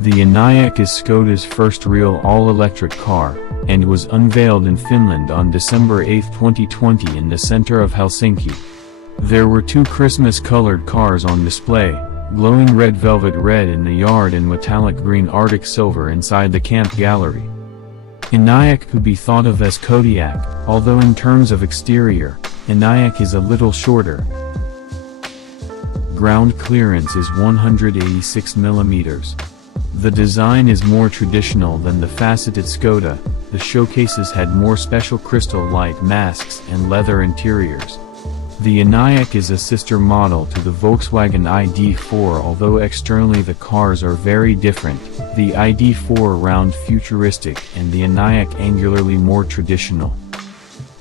The Enyaq is Skoda's first real all-electric car, and was unveiled in Finland on December 8, 2020 in the center of Helsinki. There were two Christmas-colored cars on display, glowing red velvet red in the yard and metallic green Arctic Silver inside the Kämp Gallery. Enyaq could be thought of as Kodiaq, although in terms of exterior, Enyaq is a little shorter. Ground clearance is 186 mm. The design is more traditional than the faceted Skoda. The showcases had more special crystal light masks and leather interiors. The Enyaq is a sister model to the Volkswagen ID.4, although externally the cars are very different, the ID.4 round futuristic and the Enyaq angularly more traditional.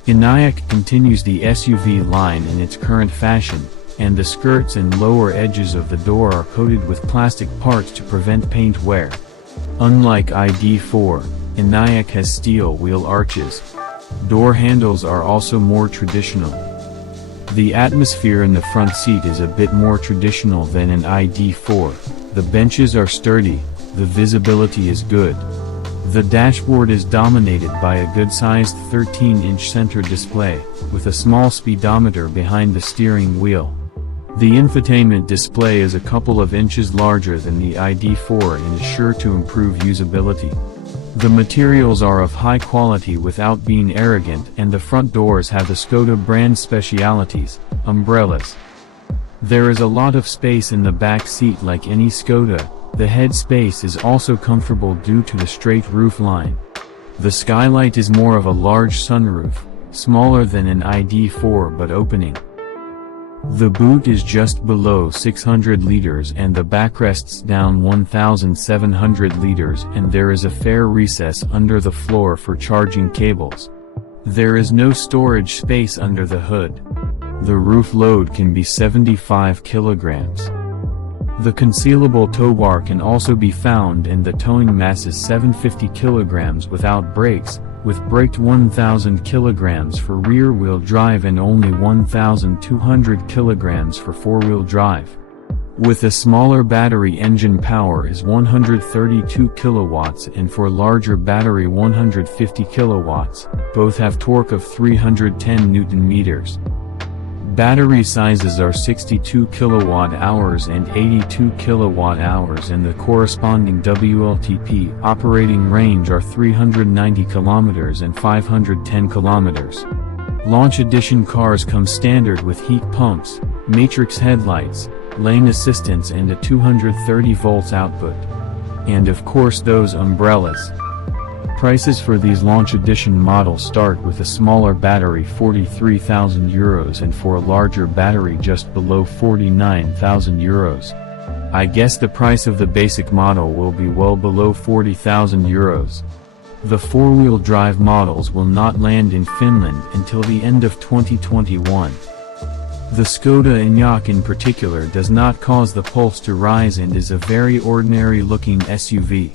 Enyaq continues the SUV line in its current fashion, and the skirts and lower edges of the door are coated with plastic parts to prevent paint wear. Unlike ID.4, Enyaq has steel wheel arches. Door handles are also more traditional. The atmosphere in the front seat is a bit more traditional than in ID.4, the benches are sturdy, the visibility is good. The dashboard is dominated by a good-sized 13-inch center display, with a small speedometer behind the steering wheel. The infotainment display is a couple of inches larger than the ID.4 and is sure to improve usability. The materials are of high quality without being arrogant, and the front doors have the Skoda brand specialities, umbrellas. There is a lot of space in the back seat like any Skoda. The head space is also comfortable due to the straight roof line. The skylight is more of a large sunroof, smaller than an ID.4 but opening. The boot is just below 600 liters and the backrests down 1,700 liters, and there is a fair recess under the floor for charging cables. There is no storage space under the hood. The roof load can be 75 kilograms. The concealable tow bar can also be found, and the towing mass is 750 kilograms without brakes, with braked 1,000 kilograms for rear-wheel drive and only 1,200 kilograms for four-wheel drive. With a smaller battery, engine power is 132 kilowatts, and for larger battery 150 kilowatts, both have torque of 310 Newton meters. Battery sizes are 62 kilowatt-hours and 82 kilowatt-hours, and the corresponding WLTP operating range are 390 kilometers and 510 kilometers. Launch edition cars come standard with heat pumps, matrix headlights, lane assistance and a 230 volts output. And of course those umbrellas. Prices for these launch edition models start with a smaller battery €43,000 and for a larger battery just below €49,000. I guess the price of the basic model will be well below €40,000. The four-wheel drive models will not land in Finland until the end of 2021. The Skoda Enyaq in particular does not cause the pulse to rise and is a very ordinary looking SUV.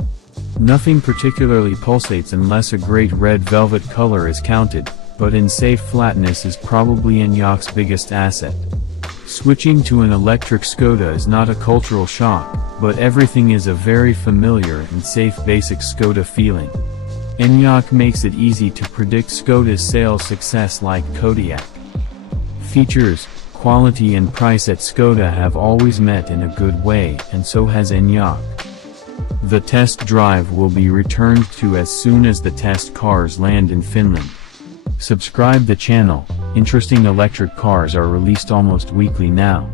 Nothing particularly pulsates unless a great red velvet color is counted, but in safe flatness is probably Enyaq's biggest asset. Switching to an electric Skoda is not a cultural shock, but everything is a very familiar and safe basic Skoda feeling. Enyaq makes it easy to predict Skoda's sales success like Kodiaq. Features, quality and price at Skoda have always met in a good way, and so has Enyaq. The test drive will be returned to as soon as the test cars land in Finland. Subscribe the channel, interesting electric cars are released almost weekly now.